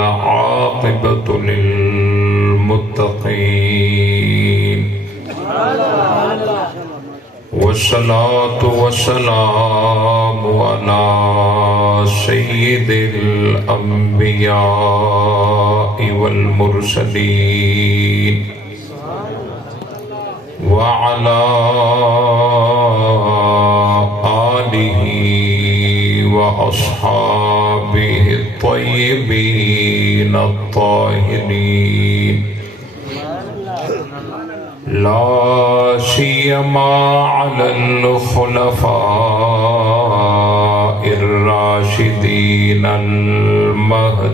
والعاقبة للمتقين والصلاة والسلام على سيد الأنبياء والمرسلين وعلى آله وأصحابه الطيبين الطاهرين لا سيما على الخلفاء الراشدين المهديين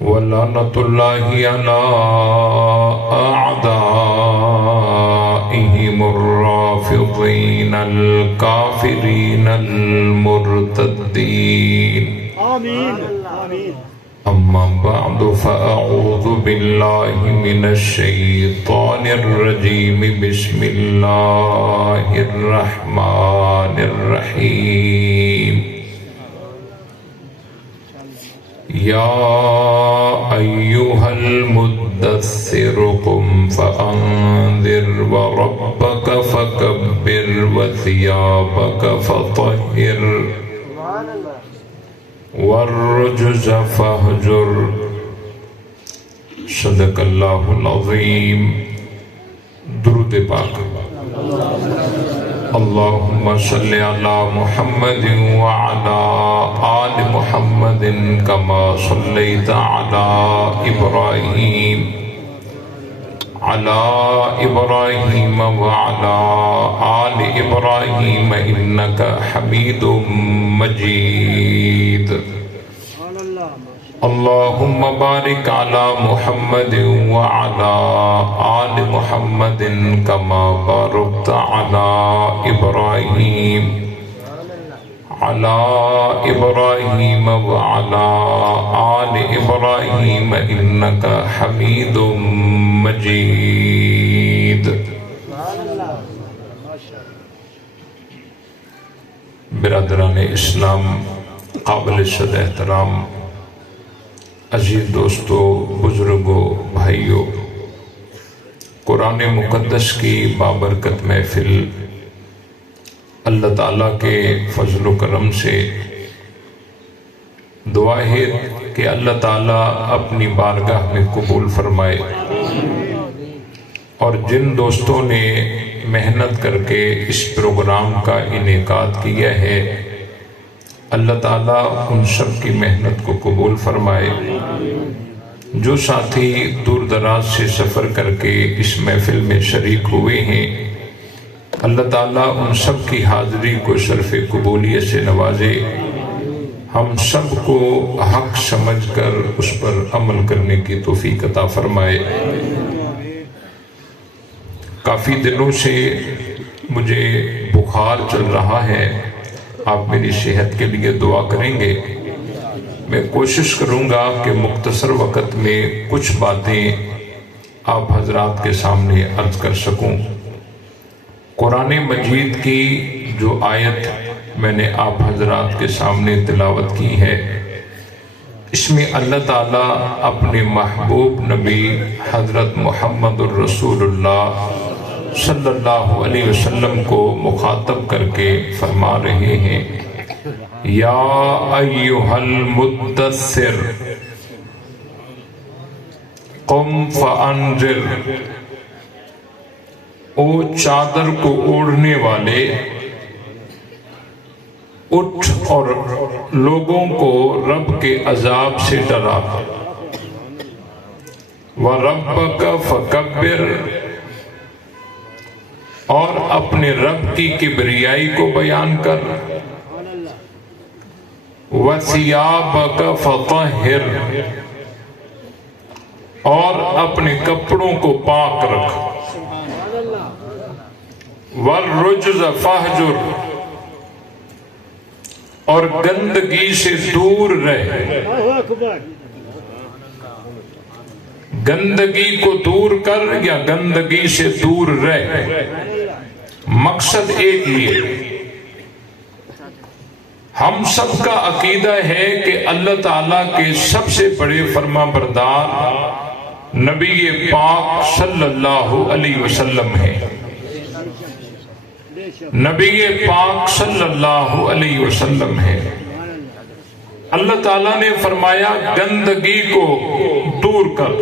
ولعنة الله على أعدائهم الرافضين الكافرين المرتدين آمين أما بعد فأعوذ بالله من الشيطان الرجيم بسم الله الرحمن الرحيم يا أيها المدثر قم فأنذر وربك فكبر وثيابك فطهر والرجز فاهجر صدق اللہ العظیم. درود پاک. اللہم صلی علی محمد وعلی آل محمد کما صلیت علی ابراہیم وعلی آل ابراہیم انک حمید مجید. اللہم بارک علی محمد وعلی آل محمد کما بارکت علی ابراہیم وعلی آل ابراہیم انک حمید مجید. برادران اسلام، قابل صد احترام عزیز دوستو، بزرگوں، بھائیوں، قرآن مقدس کی بابرکت محفل اللہ تعالیٰ کے فضل و کرم سے دعا ہے کہ اللہ تعالیٰ اپنی بارگاہ میں قبول فرمائے، اور جن دوستوں نے محنت کر کے اس پروگرام کا انعقاد کیا ہے اللہ تعالیٰ ان سب کی محنت کو قبول فرمائے. جو ساتھی دور دراز سے سفر کر کے اس محفل میں شریک ہوئے ہیں اللہ تعالیٰ ان سب کی حاضری کو شرف قبولیت سے نوازے. ہم سب کو حق سمجھ کر اس پر عمل کرنے کی توفیق عطا فرمائے. کافی دنوں سے مجھے بخار چل رہا ہے، آپ میری صحت کے لیے دعا کریں گے. میں کوشش کروں گا کہ مختصر وقت میں کچھ باتیں آپ حضرات کے سامنے عرض کر سکوں. قرآن مجید کی جو آیت میں نے آپ حضرات کے سامنے تلاوت کی ہے اس میں اللہ تعالیٰ اپنے محبوب نبی حضرت محمد الرسول اللہ صلی اللہ علیہ وسلم کو مخاطب کر کے فرما رہے ہیں یا ایہا المدثر قم فانذر، او چادر کو اوڑھنے والے اٹھ اور لوگوں کو رب کے عذاب سے ڈرا. وَرَبَّكَ فَكَبِّرْ، اور اپنے رب کی کبریائی کو بیان کر. وَثِيَابَكَ فَطَهِّرْ، اور اپنے کپڑوں کو پاک رکھ. وَالرُّجْزَ فَاهْجُرْ، اور گندگی سے دور رہ. گندگی کو دور کر یا گندگی سے دور رہ، مقصد ایک ہی ہے. ہم سب کا عقیدہ ہے کہ اللہ تعالیٰ کے سب سے بڑے فرما بردار نبی پاک صلی اللہ علیہ وسلم ہے۔ نبی پاک صلی اللہ علیہ وسلم ہے۔ اللہ تعالیٰ نے فرمایا گندگی کو دور کر،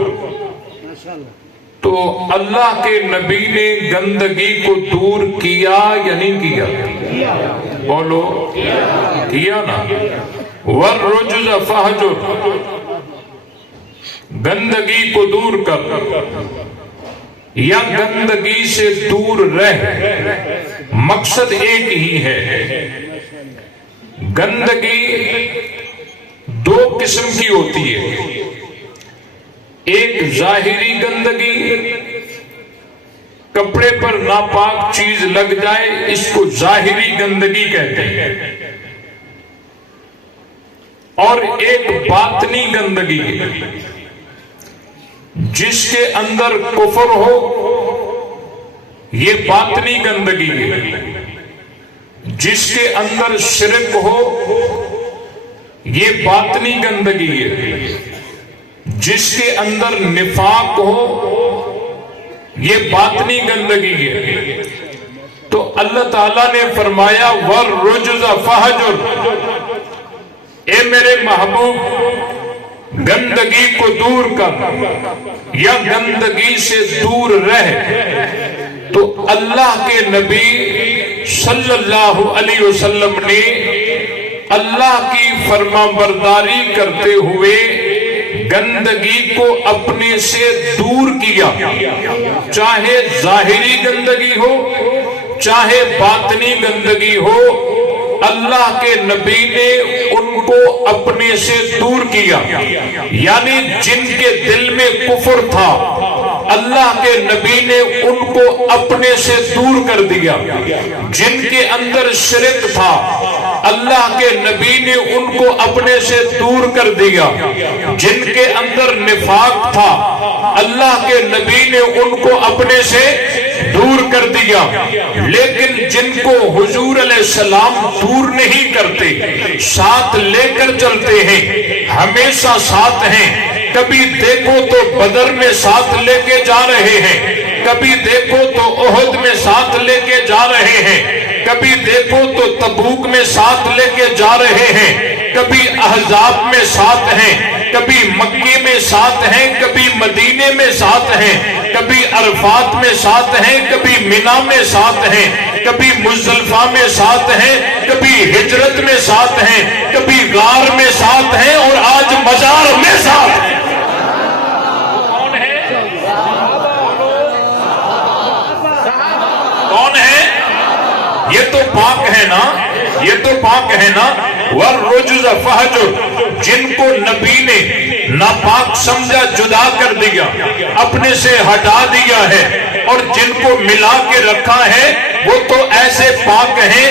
تو اللہ کے نبی نے گندگی کو دور کیا یا نہیں کیا؟ بولو کیا نا۔ والرجز فہجر، گندگی کو دور کر یا گندگی سے دور رہ، مقصد ایک ہی ہے۔ گندگی دو قسم کی ہوتی ہے، ایک ظاہری گندگی، کپڑے پر ناپاک چیز لگ جائے اس کو ظاہری گندگی کہتے ہیں، اور ایک باطنی گندگی ہے، جس کے اندر کفر ہو یہ باطنی گندگی ہے، جس کے اندر شرک ہو یہ باطنی گندگی ہے، جس کے اندر نفاق ہو یہ باطنی گندگی ہے۔ تو اللہ تعالیٰ نے فرمایا وَالرُّجْزَ فَہْجُرْ، اے میرے محبوب گندگی کو دور کر یا گندگی سے دور رہ۔ تو اللہ کے نبی صلی اللہ علیہ وسلم نے اللہ کی فرما برداری کرتے ہوئے گندگی کو اپنے سے دور کیا، چاہے ظاہری گندگی ہو چاہے باطنی گندگی ہو، اللہ کے نبی نے ان کو اپنے سے دور کیا۔ یعنی جن کے دل میں کفر تھا اللہ کے نبی نے ان کو اپنے سے دور کر دیا، جن کے اندر شرک تھا اللہ کے نبی نے ان کو اپنے سے دور کر دیا، جن کے اندر نفاق تھا اللہ کے نبی نے ان کو اپنے سے دور کر دیا۔ لیکن جن کو حضور علیہ السلام دور نہیں کرتے، ساتھ لے کر چلتے ہیں، ہمیشہ ساتھ ہیں، کبھی دیکھو تو بدر میں ساتھ لے کے جا رہے ہیں، کبھی دیکھو تو احد میں ساتھ لے کے جا رہے ہیں، کبھی دیکھو تو تبوک میں ساتھ لے کے جا رہے ہیں، کبھی احزاب میں ساتھ ہیں، کبھی مکے میں ساتھ ہیں، کبھی مدینے میں ساتھ ہیں، کبھی عرفات میں ساتھ ہیں، کبھی مینا میں ساتھ ہیں، کبھی مزدلفہ میں ساتھ ہیں، کبھی ہجرت میں ساتھ ہیں، کبھی غار میں ساتھ ہیں، اور آج مزار میں ساتھ ہیں۔ کون ہے؟ کون ہے؟ یہ تو پاک ہے نا، یہ تو پاک ہے نا۔ وَالرُّجْزَ فَہْجُرْ، جن کو نبی نے ناپاک سمجھا جدا کر دیا، اپنے سے ہٹا دیا ہے، اور جن کو ملا کے رکھا ہے وہ تو ایسے پاک ہیں،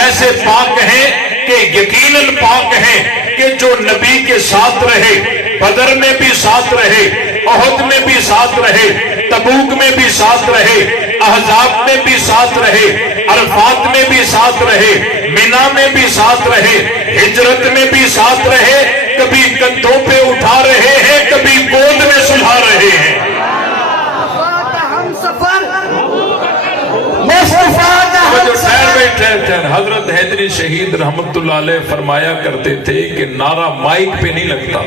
ایسے پاک ہیں کہ یقیناً پاک ہیں کہ جو نبی کے ساتھ رہے، بدر میں بھی ساتھ رہے، احد میں بھی ساتھ رہے، تبوک میں بھی ساتھ رہے، احزاب میں بھی ساتھ رہے، عرفات میں بھی ساتھ رہے، مینا میں بھی ساتھ رہے، ہجرت میں بھی ساتھ رہے، کبھی کندھوں پہ اٹھا رہے ہیں، کبھی گود میں سلا رہے ہیں۔ حضرت حیدری شہید رحمت اللہ علیہ فرمایا کرتے تھے کہ نعرہ مائک پہ نہیں لگتا،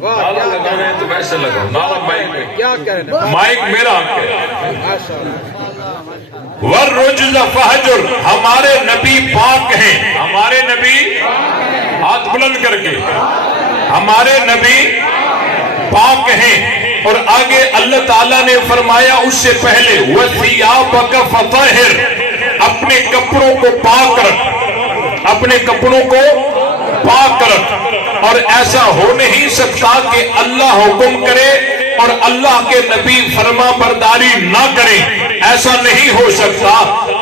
نعرہ لگانا ہے تو ویسے لگاؤ، نعرہ مائک پہ، مائک میرا حق ہے۔ وَالرُّجْزَ فَہْجُرْ، ہمارے نبی پاک ہیں، ہمارے نبی، ہاتھ بلند کر کے، ہمارے نبی پاک ہیں۔ اور آگے اللہ تعالیٰ نے فرمایا اس سے پہلے وَثِيَابَكَ فَطَهِّرْ، اپنے کپڑوں کو پاک رکھ، اپنے کپڑوں کو پاک رکھ۔ اور ایسا ہو نہیں سکتا کہ اللہ حکم کرے اور اللہ کے نبی فرما برداری نہ کریں، ایسا نہیں ہو سکتا۔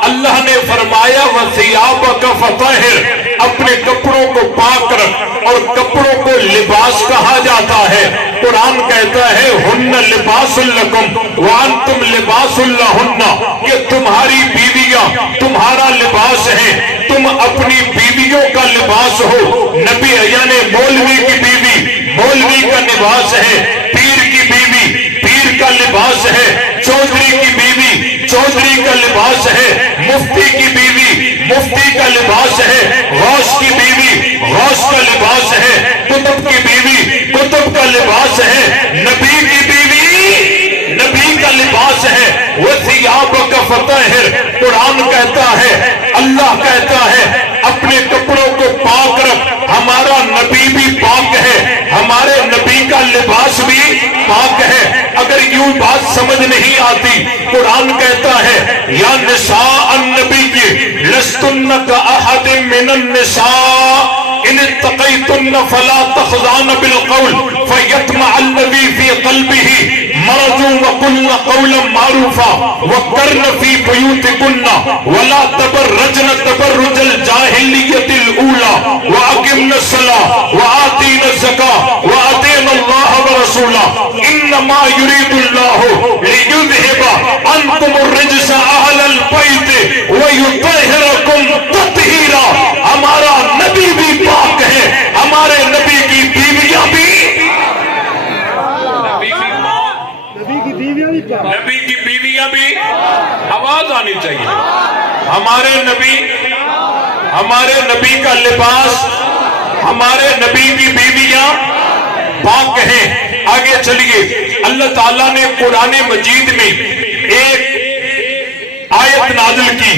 اللہ نے فرمایا وَثِيَابَكَ فَطَهِّرْ، اپنے کپڑوں کو پاک رکھ، اور کپڑوں کو لباس کہا جاتا ہے۔ قرآن کہتا ہے ہن لباس لکم وانتم لباس لہن، کہ تمہاری بیویاں تمہارا لباس ہیں، تم اپنی بیویوں کا لباس ہو۔ نبی یعنی مولوی کی بیوی مولوی کا لباس ہے، پیر کی بیوی پیر کا لباس ہے، چودھری کی بیوی چودھری کا لباس ہے، مفتی کی بیوی مفتی کا لباس ہے، غوث کی بیوی غوث کا لباس ہے، قطب کی بیوی قطب کا لباس ہے، نبی کی بیوی نبی کا لباس ہے۔ وَثِيَابَكَ فَطَهِّرْ، قرآن کہتا ہے، اللہ کہتا ہے اپنے کپڑوں کو پاک رکھ۔ ہمارا نبی بھی پاک ہے، ہمارے نبی کا لباس بھی پاک ہے۔ اگر یوں بات سمجھ نہیں آتی، قرآن کہتا ہے یا نساء النبی لستن کأحد من النساء ان اتقیتن فلا تخضعن بالقول فیطمع الذی فی قلبہ مرض وقلن قولا معروفا وقرن فی بیوتکن ولا تبرجن تبرج الجاہلیۃ الاولی واقمن الصلاۃ وآتین الزکاۃ وأطیعن اللہ ورسولہ انما یرید اللہ لیذہب عنکم الرجس اہل البیت ویطہرکم تطہیرا۔ ہمارا نبی بھی پاک ہے، ہمارے نبی کی بیویاں بھی نبی کی بیویاں بھی آواز آنی چاہیے۔ ہمارے نبی کا لباس، ہمارے نبی کی بیویاں پاک ہیں۔ آگے چلیے، اللہ تعالیٰ نے قرآن مجید میں ایک آیت نازل کی،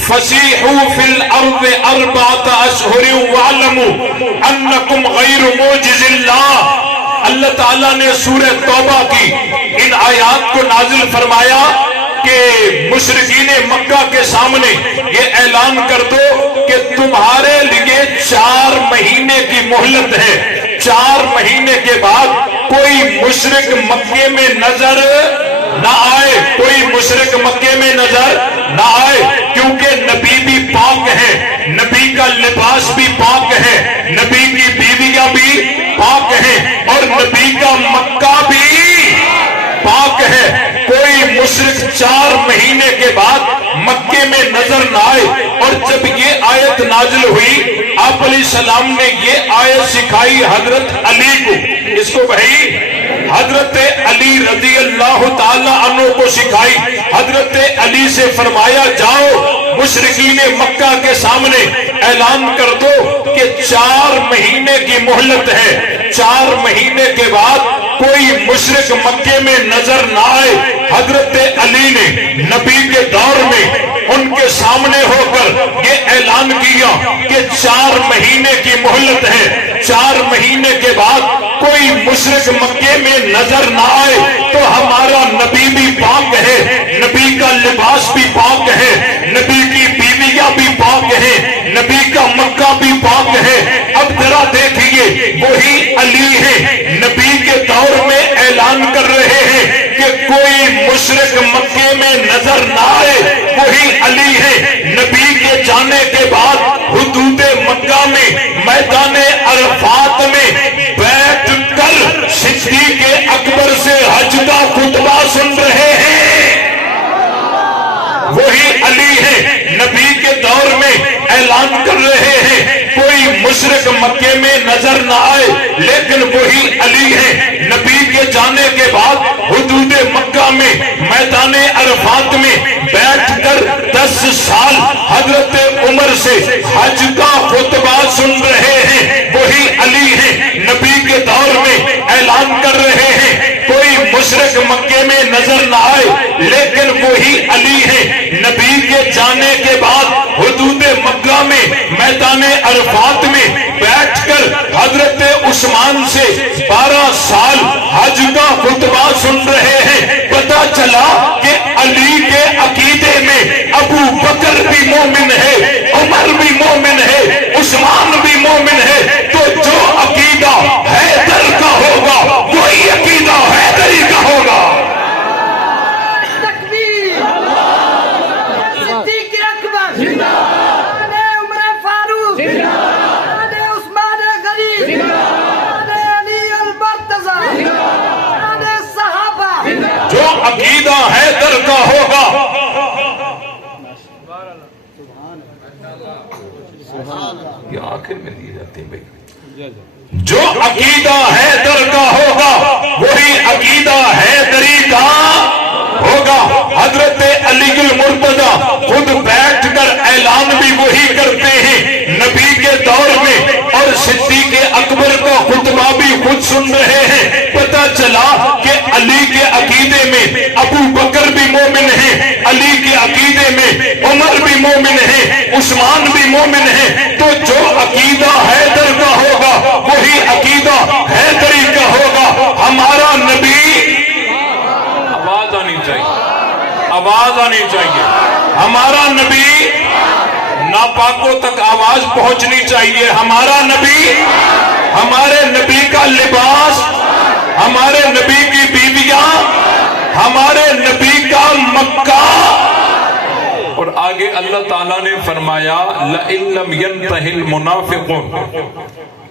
فَسِيحُوا فِي الْأَرْضِ أَرْبَعَةَ أَشْهُرٍ وَاعْلَمُوا أَنَّكُمْ غَيْرُ مُعْجِزِ اللَّهِ۔ اللہ تعالیٰ نے سورہ توبہ کی ان آیات کو نازل فرمایا کہ مشرکین مکہ کے سامنے یہ اعلان کر دو کہ تمہارے لیے 4 مہینے کی مہلت ہے۔ 4 مہینے کے بعد کوئی مشرک مکے میں نظر نہ آئے، کوئی مشرک مکے میں نظر نہ آئے، کیونکہ نبی بھی پاک ہے، نبی کا لباس بھی پاک ہے، نبی کی بیویاں بھی پاک ہیں، اور نبی کا مکہ بھی پاک ہے۔ کوئی مشرک 4 مہینے کے بعد مکے میں نظر نہ آئے۔ اور جب یہ آیت نازل ہوئی، آپ علیہ السلام نے یہ آیت سکھائی حضرت علی کو۔ اس کو بھائی حضرت علی رضی اللہ تعالی عنہ کو سکھائی۔ حضرت علی سے فرمایا جاؤ مشرکین مکہ کے سامنے اعلان کر دو کہ 4 مہینے کی مہلت ہے، 4 مہینے کے بعد کوئی مشرک مکے میں نظر نہ آئے۔ حضرت علی نے نبی کے دور میں ان کے سامنے ہو کر یہ اعلان کیا کہ 4 مہینے کی مہلت ہے، 4 مہینے کے بعد کوئی مشرک مکے میں نظر نہ آئے تو ہمارا نبی بھی پاک ہے، نبی کا لباس بھی پاک ہے، نبی کی بیویاں بھی پاک ہے، نبی کا مکہ بھی پاک ہے۔ اب ذرا دیکھیے، وہی علی ہے، نبی کے دور میں اعلان کر رہے ہیں کہ کوئی مشرک مکے میں نظر نہ آئے، وہی علی ہے، نبی کے جانے کے بعد حدود مکہ میں میدان عرفات میں بیٹھ کر صدیق اکبر سے حج کا خطبہ سن رہے ہیں۔ وہی علی ہے، نبی کے دور میں اعلان کر رہے ہیں کوئی مشرک مکے میں نظر نہ آئے، لیکن وہی علی ہے، نبی کے جانے کے بعد حدود مکہ میں میدان عرفات میں بیٹھ کر 10 سال حضرت عمر سے حج کا خطبہ سن رہے ہیں۔ وہی علی ہے، نبی کے دور میں اعلان کر رہے ہیں کوئی مشرک مکے میں نظر نہ آئے، لیکن وہی علی ہے، نبی کے جانے کے بعد حدود مکہ میں میدان عرفات میں بیٹھ کر حضرت عثمان سے 12 سال حج کا خطبہ سن رہے ہیں۔ پتہ چلا کہ علی کے عقیدے میں ابو بکر بھی مومن ہے، عمر بھی مومن ہے، عثمان بھی مومن ہے، تو جو عقیدہ حیدر کا ہوگا وہی عقیدہ حیدری کا ہوگا۔ صدیق اکبر، عمر فاروق آخر میں دیے جاتے ہیں بھائی. جو عقیدہ حیدر کا ہوگا وہی عقیدہ حیدری کا ہوگا. حضرت علی المرتضیٰ خود بیٹھ کر اعلان بھی وہی کرتے ہیں نبی کے دور میں, اور صدیق اکبر کا خطبہ بھی خود سن رہے ہیں. پتہ چلا کہ علی کے عقیدے میں ابو بکر بھی مومن ہے, علی کے عقیدے میں عمر بھی مومن ہے, عثمان بھی مومن ہے. تو جو عقیدہ حیدر کا ہوگا وہی عقیدہ حیدری کا ہوگا. ہمارا نبی, آواز آنی چاہیے, آواز آنی چاہیے, ہمارا نبی, ناپاکوں تک آواز پہنچنی چاہیے. ہمارا نبی, ہمارے نبی کا لباس, ہمارے نبی کی بیویاں, ہمارے نبی کا مکہ. اور آگے اللہ تعالیٰ نے فرمایا لَإِن لَّمْ يَنْتَهِ الْمُنَافِقُونَ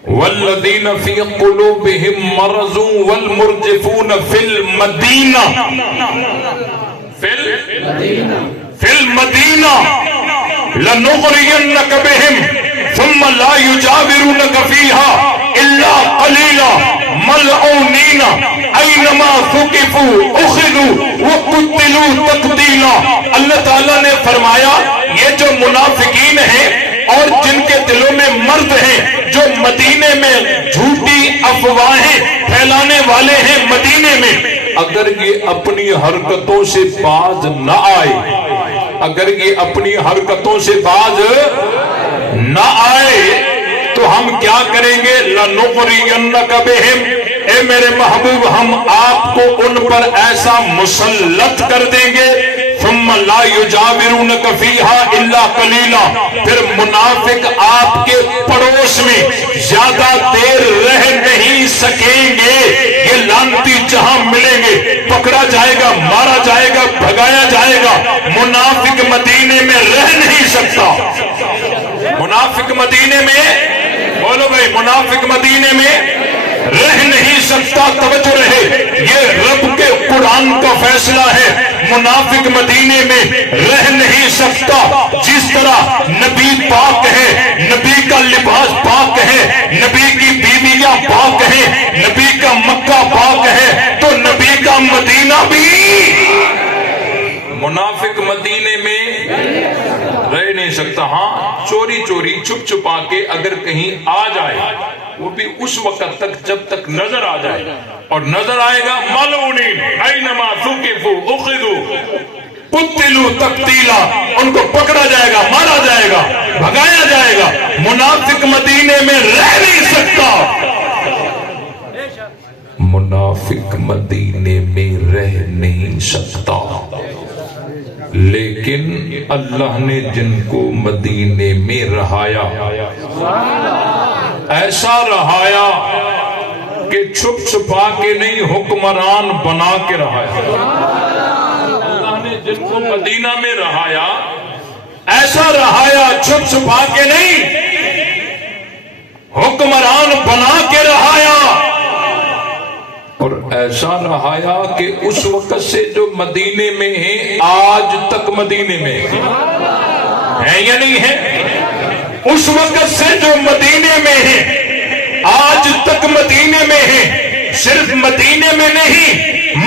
وَالَّذِينَ فِي قُلُوبِهِم مَّرَضٌ وَالْمُرْجِفُونَ فِي الْمَدِينَةِ لَنُغْرِيَنَّكَ بِهِمْ ثُمَّ لَا يُجَاوِرُونَكَ فِيهَا إِلَّا قَلِيلًا ملعونین اینما ثقفوا اخذوا وقتلوا تقتیلا. اللہ تعالیٰ نے فرمایا یہ جو منافقین ہیں اور جن کے دلوں میں مرد ہیں, جو مدینے میں جھوٹی افواہیں پھیلانے والے ہیں مدینے میں, اگر یہ اپنی حرکتوں سے باز نہ آئے, اگر یہ اپنی حرکتوں سے باز نہ آئے تو ہم کیا کریں گے؟ لَنُغْرِيَنَّكَ بِهِمْ, اے میرے محبوب ہم آپ کو ان پر ایسا مسلط کر دیں گے. ثُمَّ لَا يُجَاوِرُونَكَ فِيهَا إِلَّا قَلِيلًا, پھر منافق آپ کے پڑوس میں زیادہ دیر رہ نہیں سکیں گے. یہ لعنتی جہاں ملیں گے پکڑا جائے گا, مارا جائے گا, بھگایا جائے گا. منافق مدینے میں رہ نہیں سکتا. منافق مدینے میں, بولو بھائی, منافق مدینے میں رہ نہیں سکتا. توجہ رہے, یہ رب کے قرآن کا فیصلہ ہے. منافق مدینے میں رہ نہیں سکتا. جس طرح نبی پاک ہے, نبی کا لباس پاک ہے, نبی کی بیویاں پاک ہیں, نبی کا مکہ پاک ہے, تو نبی کا مدینہ بھی. منافق مدینے میں رہ نہیں سکتا. ہاں چوری چوری چھپ چھپا کے اگر کہیں آ جائے, وہ بھی اس وقت تک جب تک نظر آ جائے, اور نظر آئے گا ملعونین اینما ثقفوا اخذوا قتلوا تقتیلا, ان کو پکڑا جائے گا, مارا جائے گا, بھگایا جائے گا. منافق مدینے میں رہ نہیں سکتا. منافق مدینے میں رہ نہیں سکتا. لیکن اللہ نے جن کو مدینے میں رہایا, ایسا رہایا کہ چھپ چھپا کے نہیں, حکمران بنا کے رہایا. اللہ نے جن کو مدینہ میں رہایا ایسا رہایا, چھپ چھپا کے نہیں, حکمران بنا کے رہایا. اور ایسا رہایا کہ اس وقت سے جو مدینے میں ہیں آج تک مدینے میں ہیں یا نہیں ہیں, اس وقت سے جو مدینے میں ہیں آج تک مدینے میں ہیں. صرف مدینے میں نہیں,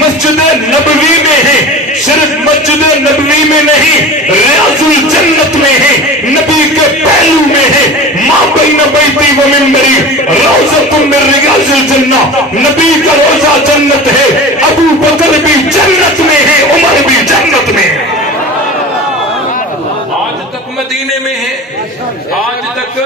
مسجد نبوی میں ہیں. صرف مسجد نبوی میں نہیں, ریاض الجنت میں ہیں, نبی کے پہلو میں ہیں. ماں بین بیتی و منبری روضۃ من ریاض الجنہ, نبی کا روضہ جنت ہے. ابو بکر بھی جنت میں ہے, عمر بھی جنت میں ہے. آج تک مدینے میں ہے, آج تک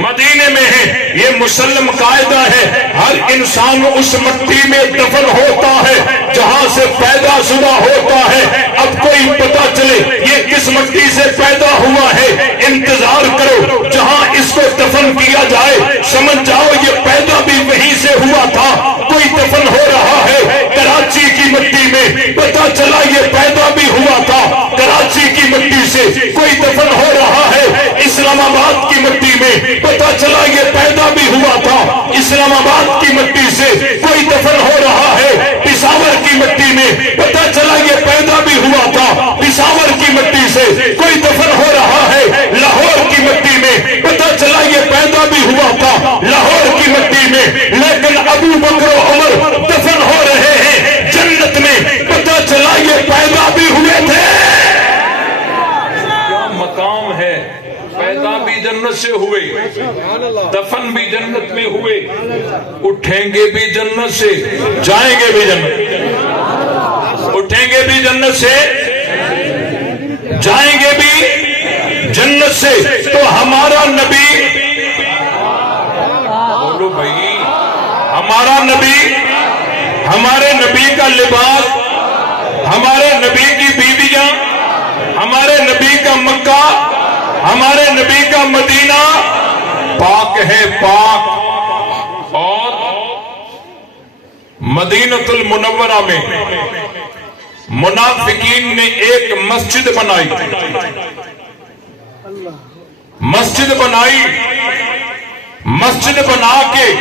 مدینے میں ہے. یہ مسلم قاعدہ ہے, ہر انسان اس مٹی میں دفن ہوتا ہے جہاں سے پیدا شدہ ہوتا ہے. اب کوئی پتا چلے یہ کس مٹی سے پیدا ہوا ہے, انتظار کرو جہاں اس کو دفن کیا جائے, سمجھ جاؤ یہ پیدا بھی وہیں سے ہوا تھا. کوئی دفن ہو رہا ہے کراچی کی مٹی میں, پتا چلا یہ پیدا بھی ہوا تھا کراچی کی مٹی سے. کوئی دفن ہو رہا ہے اسلام آباد کی مٹی میں, پتا چلا یہ پیدا بھی ہوا تھا اسلام آباد کی مٹی سے. کوئی دفن ہو رہا ہے پشاور کی مٹی میں, پتا چلا یہ پیدا بھی ہوا تھا پشاور کی مٹی سے. کوئی دفن ہو رہا ہے لاہور کی مٹی میں, پتا چلا یہ پیدا دفن بھی جنت میں ہوئے، اٹھیں گے بھی جنت سے، جائیں گے بھی جنت، اٹھیں گے بھی جنت سے، جائیں گے بھی جنت سے۔ تو ہمارا نبی، بولو بھائی، ہمارا نبی، ہمارے نبی کا لباس، ہمارے نبی کی بیویاں، ہمارے نبی کا مکہ، ہمارے نبی کا مدینہ پاک ہے، پاک۔ اور مدینۃ المنورہ میں منافقین نے ایک مسجد بنائی، مسجد بنائی، مسجد بنا کے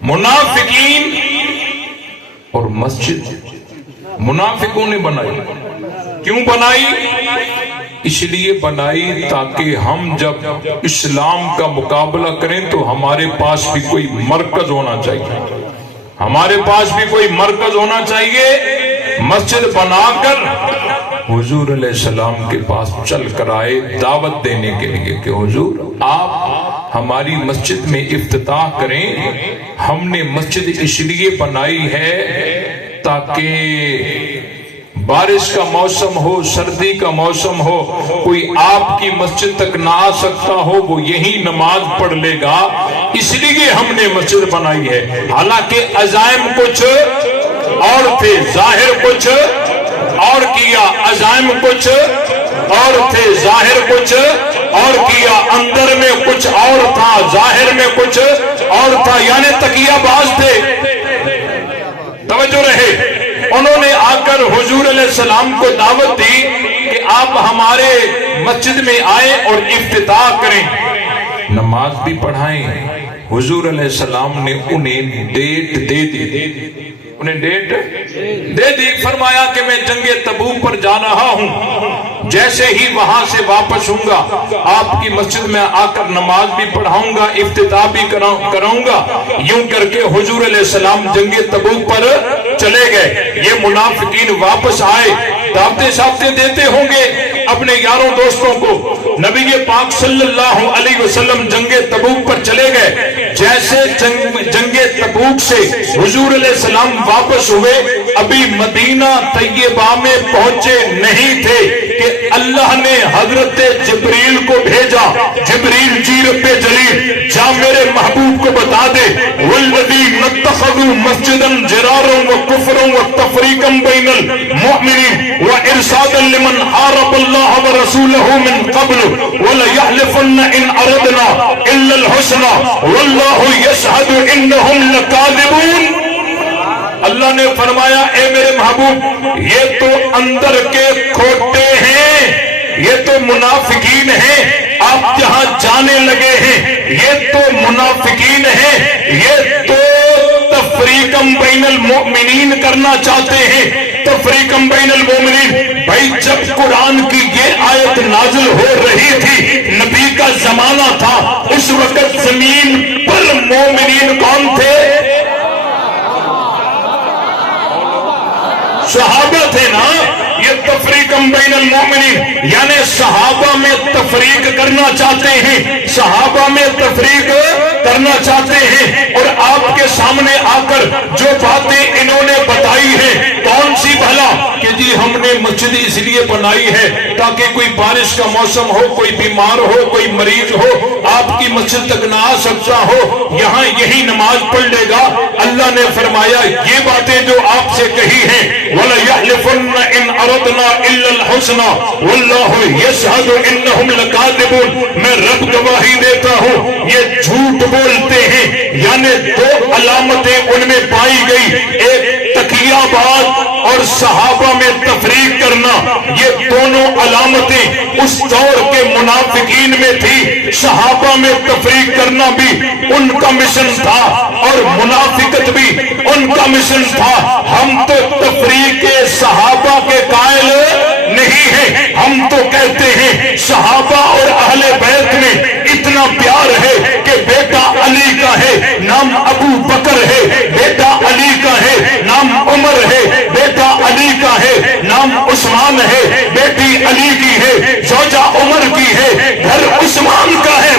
منافقین، اور مسجد منافقوں نے بنائی۔ کیوں بنائی؟ اس لیے بنائی تاکہ ہم جب اسلام کا مقابلہ کریں تو ہمارے پاس بھی کوئی مرکز ہونا چاہیے، ہمارے پاس بھی کوئی مرکز ہونا چاہیے۔ مسجد بنا کر حضور علیہ السلام کے پاس چل کر آئے دعوت دینے کے لیے کہ حضور آپ ہماری مسجد میں افتتاح کریں۔ ہم نے مسجد اس لیے بنائی ہے تاکہ بارش کا موسم ہو، سردی کا موسم ہو، کوئی آپ کی مسجد تک نہ آ سکتا ہو، وہ یہی نماز پڑھ لے گا، اس لیے ہم نے مسجد بنائی ہے۔ حالانکہ عزائم کچھ اور تھے، ظاہر کچھ اور کیا، عزائم کچھ اور تھے، ظاہر کچھ اور کیا، اندر میں کچھ اور تھا، ظاہر میں کچھ اور تھا، یعنی تقیہ باز تھے۔ توجہ رہے، انہوں نے آ کر حضور علیہ السلام کو دعوت دی کہ آپ ہمارے مسجد میں آئیں اور افتتاح کریں، نماز بھی پڑھائیں۔ حضور علیہ السلام نے انہیں ڈیٹ دے دی، انہیں ڈیٹ دے دی، فرمایا کہ میں جنگ تبوک پر جا رہا ہوں، جیسے ہی وہاں سے واپس ہوں گا آپ کی مسجد میں آ کر نماز بھی پڑھاؤں گا، افتتاح بھی کراؤں گا۔ یوں کر کے حضور علیہ السلام جنگ تبوک پر چلے گئے۔ یہ منافقین واپس آئے، دعوتیں شابتیں دیتے ہوں گے اپنے یاروں دوستوں کو۔ نبی پاک صلی اللہ علیہ وسلم جنگ تبوک پر چلے گئے۔ جیسے جنگ تبوک سے حضور علیہ السلام واپس ہوئے، ابھی مدینہ طیبہ میں پہنچے نہیں تھے کہ اللہ نے حضرت جبریل کو بھیجا، جبریل جی رب جلیل جا میرے محبوب کو بتا دے، والذین اتخذوا مسجدا ضرارا وکفرا وتفریقا بین المؤمنین وارصادا لمن حارب اللہ ورسولہ من قبل وليحلفن ان اردنا الا الحسنى واللہ یشہد انہم لکاذبون۔ اللہ نے فرمایا اے میرے محبوب، یہ تو اندر کے کھوٹے ہیں، یہ تو منافقین ہیں، آپ جہاں جانے لگے ہیں یہ تو منافقین ہیں، یہ تو تفریقاً بین المؤمنین کرنا چاہتے ہیں، تفریقاً بین المؤمنین۔ بھائی جب قرآن کی یہ آیت نازل ہو رہی تھی، نبی کا زمانہ تھا، اس وقت زمین پر مومنین کون تھے؟ صحابہ تھے نا۔ یہ تفریقاً بین المؤمنین یعنی صحابہ میں تفریق کرنا چاہتے ہیں، صحابہ میں تفریق کرنا چاہتے ہیں۔ اور آپ کے سامنے آ کر جو باتیں انہوں نے بتائی ہیں، کون سی بھلا؟ کہ جی ہم نے مسجد اس لیے بنائی ہے تاکہ کوئی بارش کا موسم ہو، کوئی بیمار ہو، کوئی مریض ہو، آپ کی مسجد تک نہ آ سکتا ہو، یہاں یہی نماز پڑھ لے گا۔ اللہ نے فرمایا یہ باتیں جو آپ سے کہی ہیں، وَلَيَحْلِفُنَّ إِنْ أَرَدْنَا إِلَّا الْحُسْنَى وَاللَّهُ يَشْهَدُ إِنَّهُمْ لَكَاذِبُونَ۔ میں رب گواہی دیتا ہوں یہ جھوٹ بولتے ہیں۔ یعنی دو علامتیں ان میں پائی گئی، ایک تقیہ باز اور صحابہ میں تفریق کرنا، یہ دونوں علامتیں اس دور کے منافقین میں تھی۔ صحابہ میں تفریق کرنا بھی ان کا مشن تھا اور منافقت بھی ان کا مشن تھا۔ ہم تو تفریق صحابہ کے قائل نہیں ہیں، ہم تو کہتے ہیں صحابہ اور اہل بیت میں اتنا پیار ہے کہ بیٹا علی کا ہے نام ابو بکر ہے، بیٹا علی کا ہے نام عمر ہے، بیٹا علی کا ہے نام عثمان ہے، بیٹی علی کی ہے، زوجہ عمر کی ہے، گھر عثمان کا ہے،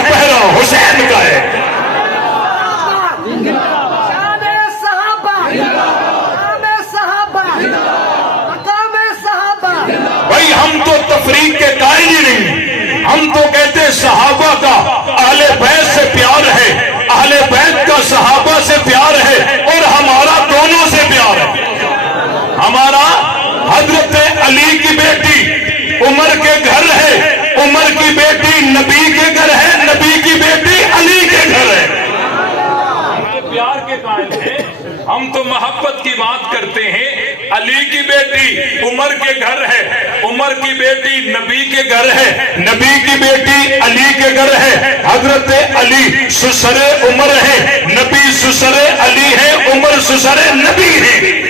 عمر کے گھر ہے، عمر کی بیٹی نبی کے گھر ہے، نبی کی بیٹی علی کے گھر ہے، حضرت علی سسر عمر ہے، نبی سسر علی ہے، عمر سسر نبی ہے۔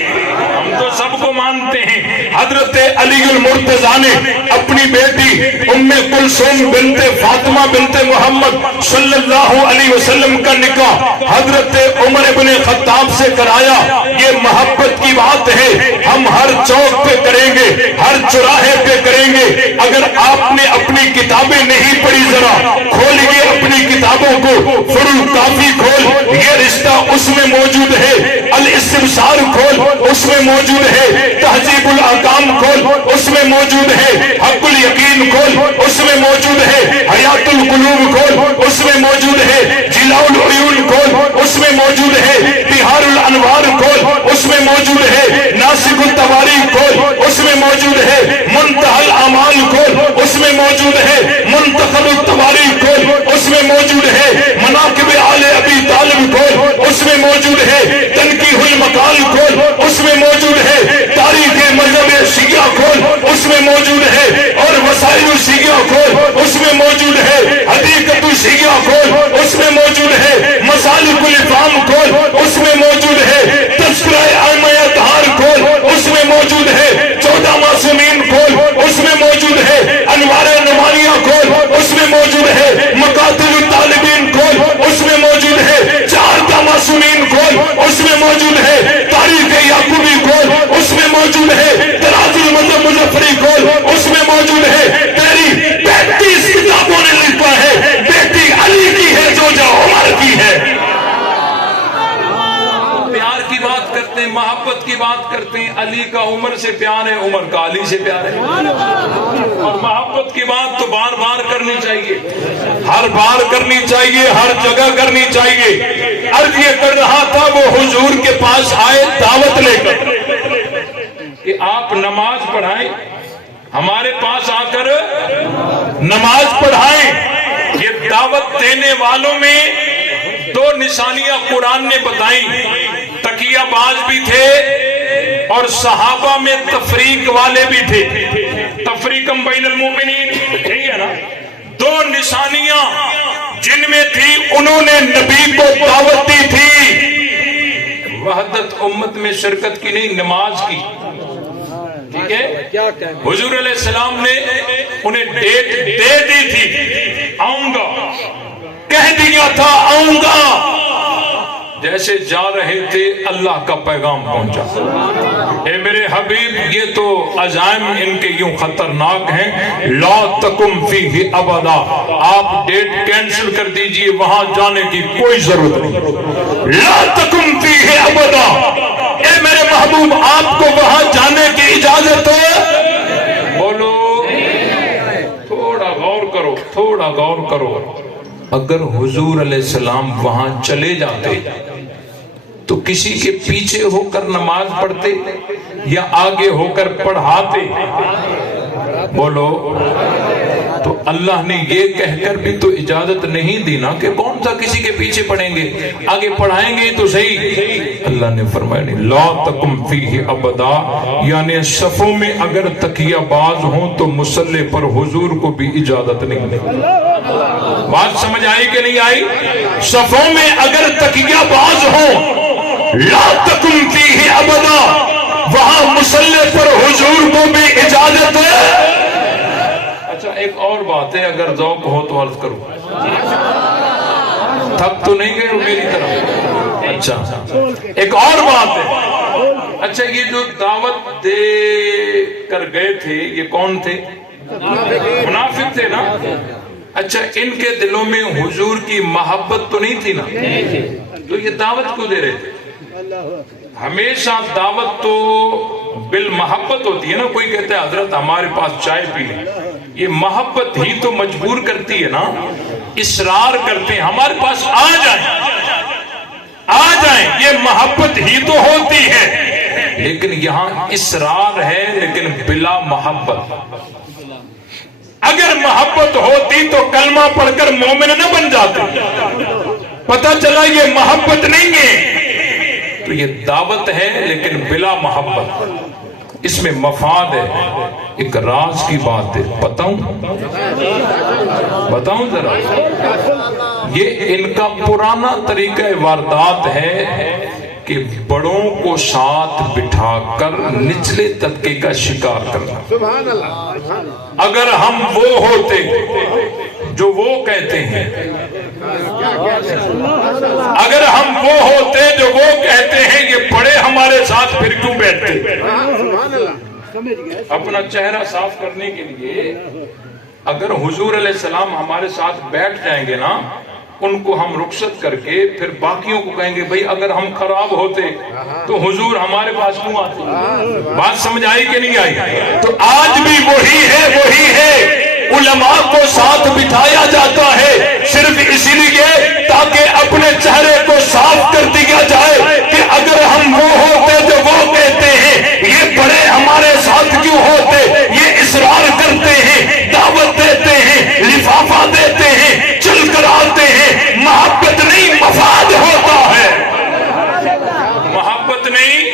ہم تو سب کو مانتے ہیں۔ حضرت علی المرتضیٰ نے اپنی بیٹی ام کلثوم بنت فاطمہ بنت محمد صلی اللہ علیہ وسلم کا نکاح حضرت عمر بن خطاب سے کرایا۔ یہ محبت کی بات ہے، ہم ہر چوک پہ کریں گے، ہر چوراہے پہ کریں گے۔ اگر آپ نے اپنی کتابیں نہیں پڑھی ذرا کھولیے اپنی کتابوں کو، فروع کافی کھول، یہ رشتہ اس میں موجود ہے، الاستبصار کھول اس میں موجود ہے، تہذیب الاحکام کھول اس میں موجود ہے، حق الیقین کھول اس میں موجود ہے، حیات القلوب کھول اس میں موجود ہے، جلاء العیون کھول اس میں موجود ہے، بہار الانوار کھول اس میں موجود ہے، ناسک التواریخ کھول اس میں موجود ہے، منتہی الاعمال کھول اس میں موجود ہے، منتخب التواریخ کھول اس میں موجود ہے، مناقب آل ابی طالب کھول اس میں موجود ہے، تنقیح المقال کھول اس میں موجود ہے، تاریخ مذہب شیعہ کھول اس میں موجود ہے، اور وسائل شیعہ کھول اس میں موجود ہے، حقیقت شیعہ کھول اس میں موجود ہے، مسالک الافہام کھول اس میں موجود ہے، تذکرہ ائمہ اطہار کھول اس میں موجود ہے، 14 معصومین کھول اس میں موجود ہے، انوار نمانیہ کھول اس میں موجود ہے، مقاتل الطالبین کھول اس میں موجود ہے، 4 معصومین کھول اس میں موجود ہے، تاریخ یعقوبی کھول اس میں موجود ہے، تراز المذہب مظفری کھول اس میں موجود ہے۔ تیری 35 کتابوں نے لکھا ہے بیٹی علی کی ہے جو عمر کی ہے۔ پیار کی بات کرتے ہیں، محبت کی بات کرتے ہیں، علی کا عمر سے پیار ہے، عمر کا علی سے پیار ہے، اور محبت کی بات تو بار بار کرنی چاہیے، ہر بار کرنی چاہیے، ہر جگہ کرنی چاہیے۔ عرض یہ کر رہا تھا، وہ حضور کے پاس آئے دعوت لے کر کہ آپ نماز پڑھائیں، ہمارے پاس آ کر نماز پڑھائیں۔ یہ دعوت دینے والوں میں 2 نشانیاں قرآن نے بتائیں، تقیہ باز بھی تھے اور صحابہ میں تفریق والے بھی تھے، تفریقم بین المومنین، یہی ہے نا 2 نشانیاں جن میں تھی، انہوں نے نبی کو دعوت دی تھی، وحدت امت میں شرکت کی نہیں، نماز کی، ٹھیک ہے۔ حضور علیہ السلام نے انہیں ڈیٹ دے دی تھی، آؤں گا، کہہ دیا تھا آؤں گا، جیسے جا رہے تھے اللہ کا پیغام پہنچا، اے میرے حبیب یہ تو عزائم ان کے یوں خطرناک ہیں، لا تکم فیہ ابدا، آپ ڈیٹ کینسل کر دیجئے، وہاں جانے کی کوئی ضرورت نہیں، لا تکم فیہ ابدا، اے میرے محبوب آپ کو وہاں جانے کی اجازت ہے؟ بولو، تھوڑا غور کرو، تھوڑا غور کرو۔ اگر حضور علیہ السلام وہاں چلے جاتے تو کسی کے پیچھے ہو کر نماز پڑھتے یا آگے ہو کر پڑھاتے؟ بولو، تو اللہ نے یہ کہہ کر بھی تو اجازت نہیں دی نا کہ کون سا کسی کے پیچھے پڑھیں گے، آگے پڑھائیں گے تو صحیح۔ اللہ نے فرمایا نہیں، لا تکم فیہ ابدا، یعنی صفوں میں اگر تکیہ باز ہوں تو مصلی پر حضور کو بھی اجازت نہیں۔ بات سمجھ آئی کہ نہیں آئی؟ صفوں میں اگر تکیہ باز ہوں، لا تکم فیہ ابدا، وہاں مصلی پر حضور کو بھی اجازت ہے۔ اچھا ایک اور بات ہے، اگر ذوق ہو تو عرض کروں، تھک تو نہیں گئے میری طرف؟ اچھا ایک اور بات ہے، اچھا یہ جو دعوت دے کر گئے تھے یہ کون تھے؟ منافق تھے نا۔ اچھا ان کے دلوں میں حضور کی محبت تو نہیں تھی نا، تو یہ دعوت کو دے رہے تھے؟ ہمیشہ دعوت تو بالمحبت ہوتی ہے نا، کوئی کہتا ہے حضرت ہمارے پاس چائے پی لیں، یہ محبت ہی تو مجبور کرتی ہے نا، اصرار کرتے ہیں ہمارے پاس آ جائیں آ جائیں، یہ محبت ہی تو ہوتی ہے، لیکن یہاں اصرار ہے لیکن بلا محبت۔ اگر محبت ہوتی تو کلمہ پڑھ کر مومن نہ بن جاتے، پتہ چلا یہ محبت نہیں ہے، تو یہ دعوت ہے لیکن بلا محبت۔ اس میں مفاد ہے. ایک راز کی بات ہے، بتاؤں ذرا. یہ ان کا پرانا طریقہ واردات ہے کہ بڑوں کو ساتھ بٹھا کر نچلے طبقے کا شکار کرنا. اگر ہم وہ ہوتے جو وہ کہتے ہیں، اگر ہم وہ ہوتے جو وہ کہتے ہیں، یہ بڑے ہمارے ساتھ پھر کیوں بیٹھتے؟ اپنا چہرہ صاف کرنے کے لیے اگر حضور علیہ السلام ہمارے ساتھ بیٹھ جائیں گے نا، ان کو ہم رخصت کر کے پھر باقیوں کو کہیں گے بھئی اگر ہم خراب ہوتے تو حضور ہمارے پاس کیوں آتے؟ بات سمجھ آئی کہ نہیں آئی؟ تو آج بھی وہی ہے. علماء کو ساتھ بٹھایا جاتا ہے صرف اسی لیے تاکہ اپنے چہرے کو صاف کر دیا جائے کہ اگر ہم وہ ہوتے جو وہ کہتے ہیں، یہ بڑے ہمارے ساتھ کیوں ہوتے؟ یہ اصرار کرتے ہیں، دعوت دیتے ہیں، لفافہ دیتے ہیں، چل کر آتے ہیں. محبت نہیں مفاد ہوتا ہے، محبت نہیں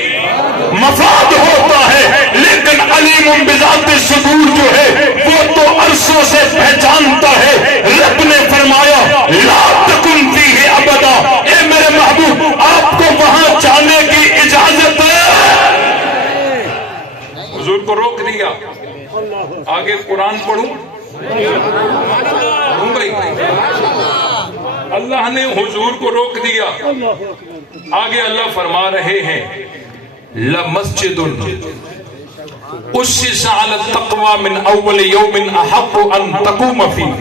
مفاد ہوتا ہے. لیکن علیم بذات الصدور جو ہے وہ تو عرصوں سے پہچانتا ہے. رب نے فرمایا لا تکن فیہ ابدا، اے میرے محبوب آپ کو وہاں جانے کی اجازت ہے. حضور کو روک دیا. آگے قرآن پڑھوں بھائی. اللہ نے حضور کو روک دیا. آگے اللہ فرما رہے ہیں لَمَسْجِدٌ أُسِّسَ عَلَى التَّقْوَى مِنْ أَوَّلِ يَوْمٍ أَحَقُّ أَن تَقُومَ فِيهِ.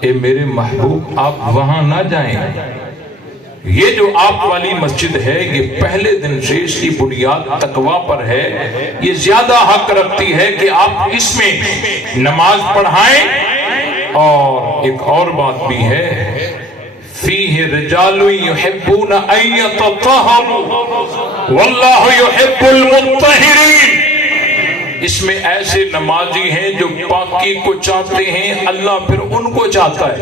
اے میرے محبوب آپ وہاں نہ جائیں. یہ جو آپ والی مسجد ہے یہ پہلے دن سے اس کی بنیاد تقویٰ پر ہے. یہ زیادہ حق رکھتی ہے کہ آپ اس میں نماز پڑھائیں. اور ایک اور بات بھی ہے فیہ رجال یحبون ان یتطہروا واللہ یحب المطہرین. اس میں ایسے نمازی ہیں جو پاکی کو چاہتے ہیں، اللہ پھر ان کو چاہتا ہے.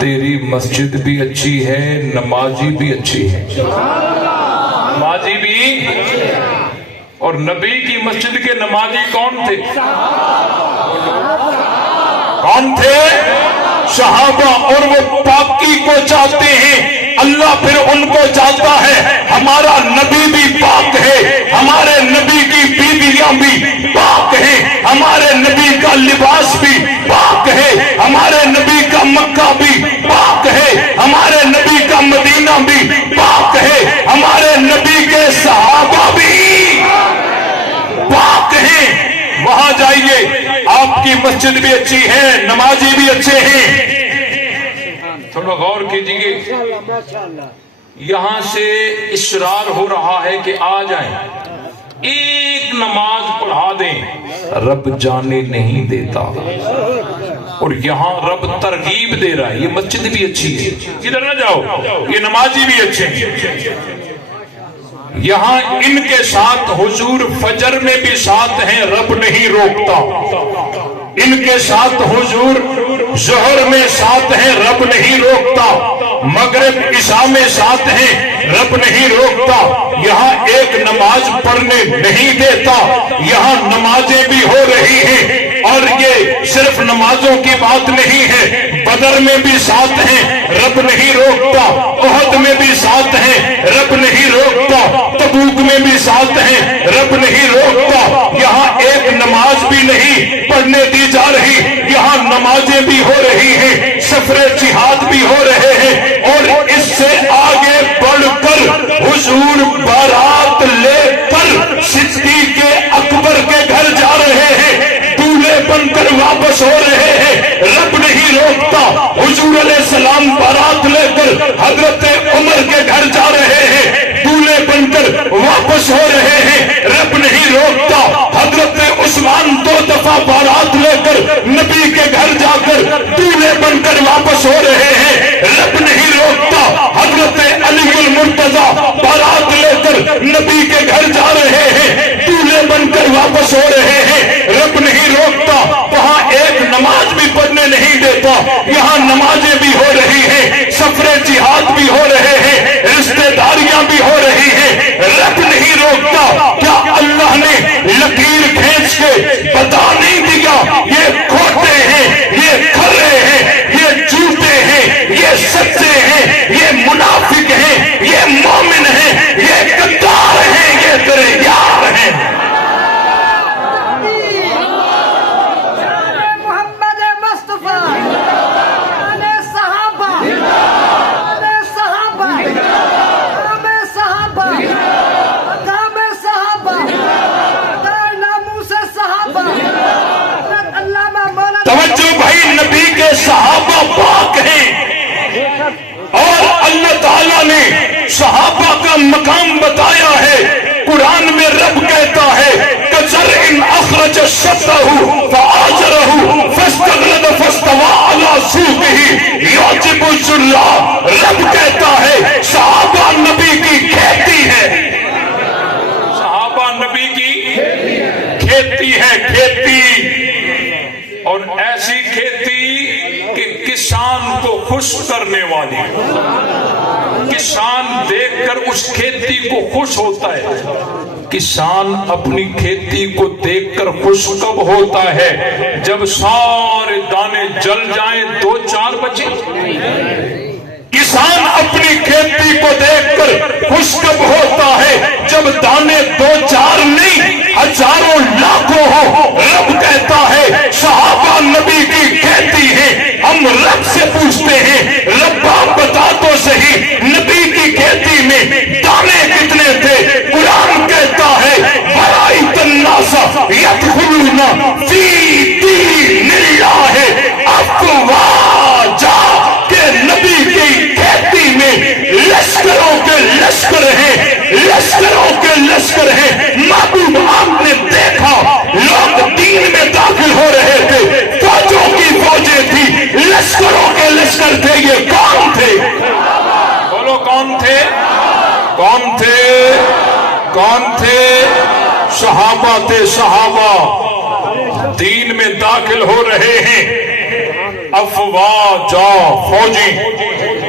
تیری مسجد بھی اچھی ہے، نمازی بھی اچھی ہے، نمازی بھی. اور نبی کی مسجد کے نمازی کون تھے؟ کون تھے؟ صحابہ. اور وہ پاکی کو چاہتے ہیں، اللہ پھر ان کو چاہتا ہے. ہمارا نبی بھی پاک ہے، ہمارے نبی کی بیویاں بھی پاک ہیں، ہمارے نبی کا لباس بھی پاک ہے، ہمارے نبی کا مکہ بھی پاک ہے، ہمارے نبی کا مدینہ بھی پاک ہے، ہمارے نبی کے صحابہ بھی پاک ہیں. وہاں جائیے، آپ کی مسجد بھی اچھی ہے، نمازی بھی اچھے ہیں. تھوڑا غور کیجئے، یہاں سے اصرار ہو رہا ہے کہ آ جائیں، ایک نماز پڑھا دیں. رب جانے نہیں دیتا. اور یہاں رب ترغیب دے رہا ہے، یہ مسجد بھی اچھی ہے، ادھر نہ جاؤ، یہ نمازی بھی اچھے ہیں. یہاں ان کے ساتھ حضور فجر میں بھی ساتھ ہیں، رب نہیں روکتا. ان کے ساتھ حضور ظہر میں ساتھ ہیں، رب نہیں روکتا. مغرب عشاء میں ساتھ ہیں، رب نہیں روکتا. یہاں ایک نماز پڑھنے نہیں دیتا. یہاں نمازیں بھی ہو رہی ہیں. اور یہ صرف نمازوں کی بات نہیں ہے، بدر میں بھی ساتھ ہیں، رب نہیں روکتا. احد میں بھی ساتھ ہیں، رب نہیں روکتا. تبوک میں بھی ساتھ ہیں، رب نہیں روکتا. یہاں ایک نماز بھی نہیں پڑھنے دی جا رہی، یہاں نمازیں بھی ہو رہی ہیں، سفر جہاد بھی ہو رہے ہیں. اور اس سے آگے بڑھ کر حضور بارات لے کر صدیق اکبر کے گھر جا رہے ہیں، دولہے بن کر واپس ہو رہے ہیں، رب نہیں روکتا. حضور علیہ السلام بارات لے کر حضرت عمر کے گھر جا رہے ہیں، دولہے بن کر واپس ہو رہے ہیں، رب نہیں روکتا. حضرت عثمان 2 دفعہ بارات لے کر نبی کے گھر جا کر دولہے بن کر واپس ہو رہے ہیں، رب نہیں روکتا. حضرت علی المرتضیٰ بارات لے کر نبی کے گھر جا رہے ہیں، دولہے بن کر واپس ہو رہے ہیں، رب نہیں روکتا. وہاں ایک نماز بھی پڑھنے نہیں دیتا. یہاں نمازیں بھی ہو رہی ہیں، سفر جہاد بھی ہو رہے ہیں، رشتہ داریاں بھی ہو رہی ہیں، رب نہیں روکتا. کیا توجہ بھائی، نبی کے صحابہ پاک ہیں اور اللہ تعالیٰ نے صحابہ کا مقام بتایا ہے۔ قرآن میں رب کہتا ہے کَزَرْعٍ أَخْرَجَ شَطْأَهُ فَآزَرَهُ فَاسْتَغْلَظَ فَاسْتَوَىٰ عَلَىٰ سُوقِهِ يُعْجِبُ الزُّرَّاعَ۔ رب کہتا ہے صحابہ نبی کی کھیتی ہے، صحابہ نبی کی کھیتی ہے، کھیتی، اور ایسی کھیتی کہ کسان کو خوش کرنے والی، کسان دیکھ کر اس کھیتی کو خوش ہوتا ہے۔ کسان اپنی کھیتی کو دیکھ کر خوش کب ہوتا ہے؟ جب سارے دانے جل جائیں، 2-4 بچے۔ کسان اپنی کھیتی کو دیکھ کر خوش کب ہوتا ہے؟ جب دانے 2-4 نہیں، ہزاروں لاکھوں ہو۔ رب کہتا ہے صحابہ نبی کی کھیتی ہے۔ ہم رب سے پوچھتے ہیں رب آپ بتا تو صحیح، نبی کی کھیتی میں دانے کتنے تھے؟ قرآن کہتا ہے وَرَأَيْتَ النَّاسَ يَدْخُلُونَ فِي دِينِ اللَّهِ أَفْوَاجًا، کہ نبی کی کھیتی میں لشکروں کے لشکر ہیں، لشکروں کے لشکر ہیں۔ محبوب آپ نے دیکھا لوگ دین میں داخل ہو رہے تھے، فوجوں کی فوجیں تھی، لشکروں کے لشکر تھے۔ یہ کون تھے؟ بولو کون تھے؟ کون تھے؟ کون تھے؟ صحابہ تھے، صحابہ دین میں داخل ہو رہے ہیں، افواجا، فوجی۔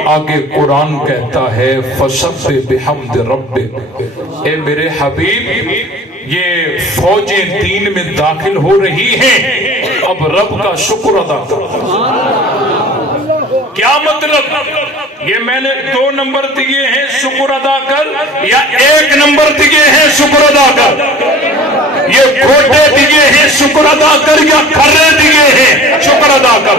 آگے قرآن کہتا ہے فَسَبِّحْ بِحَمْدِ رَبِّكَ، اے میرے حبیب یہ فوجیں دین میں داخل ہو رہی ہیں، اب رب کا شکر ادا کرو۔ کیا مطلب؟ یہ میں نے 2 نمبر دیے ہیں شکر ادا کر، یا 1 نمبر دیے ہیں شکر ادا کر؟ یہ گھوٹے دیے ہیں شکر ادا کر، یا کھرے دیے ہیں شکر ادا کر؟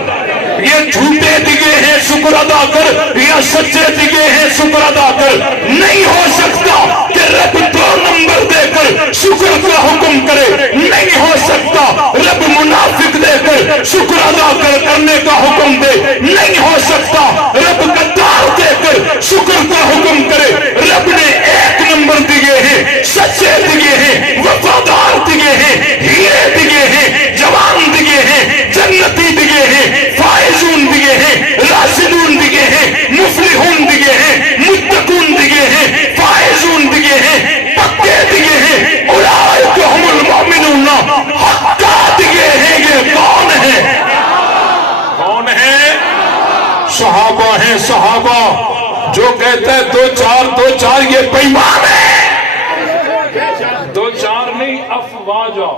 یہ جھوٹے دیے ہیں شکر ادا کر، یا سچے دیے ہیں شکر ادا کر؟ نہیں ہو سکتا کہ رب 2 نمبر دے کر شکر کا حکم کرے، نہیں ہو سکتا رب منافق دے کر شکر ادا کرنے کا حکم دے، نہیں ہو سکتا رب غدار دے کر شکر کا حکم کرے۔ رب نے 1 نمبر دیے ہیں، سچے دیے ہیں، وفادار دیے ہیں، ہیرے دیے ہیں، جوان دیے ہیں، جنتی دیے ہیں، فائزون دیے ہیں، راشدون دیے ہیں، مفلحون دیے ہیں، متقون دیے ہیں، فائزون دیے ہیں، پکے دیے ہیں، اولئک هم المؤمنون حقا دیے ہیں۔ یہ کون ہے؟ کون ہے؟ صحابہ ہیں، صحابہ۔ جو کہتا ہے 2-4 یہ بے ایمان ہے۔ 2-4 نہیں، افواجا،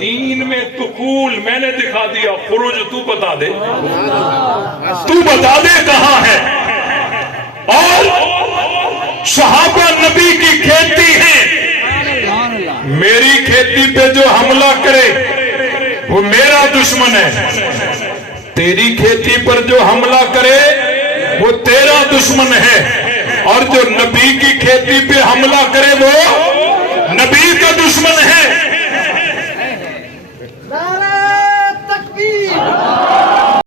دین میں دخول میں نے دکھا دیا، خروج تو بتا دے، تو بتا دے کہاں ہے۔ اور صحابہ نبی کی کھیتی ہے، میری کھیتی پہ جو حملہ کرے وہ میرا دشمن ہے، تیری کھیتی پر جو حملہ کرے وہ تیرا دشمن ہے، اور جو نبی کی کھیتی پہ حملہ کرے وہ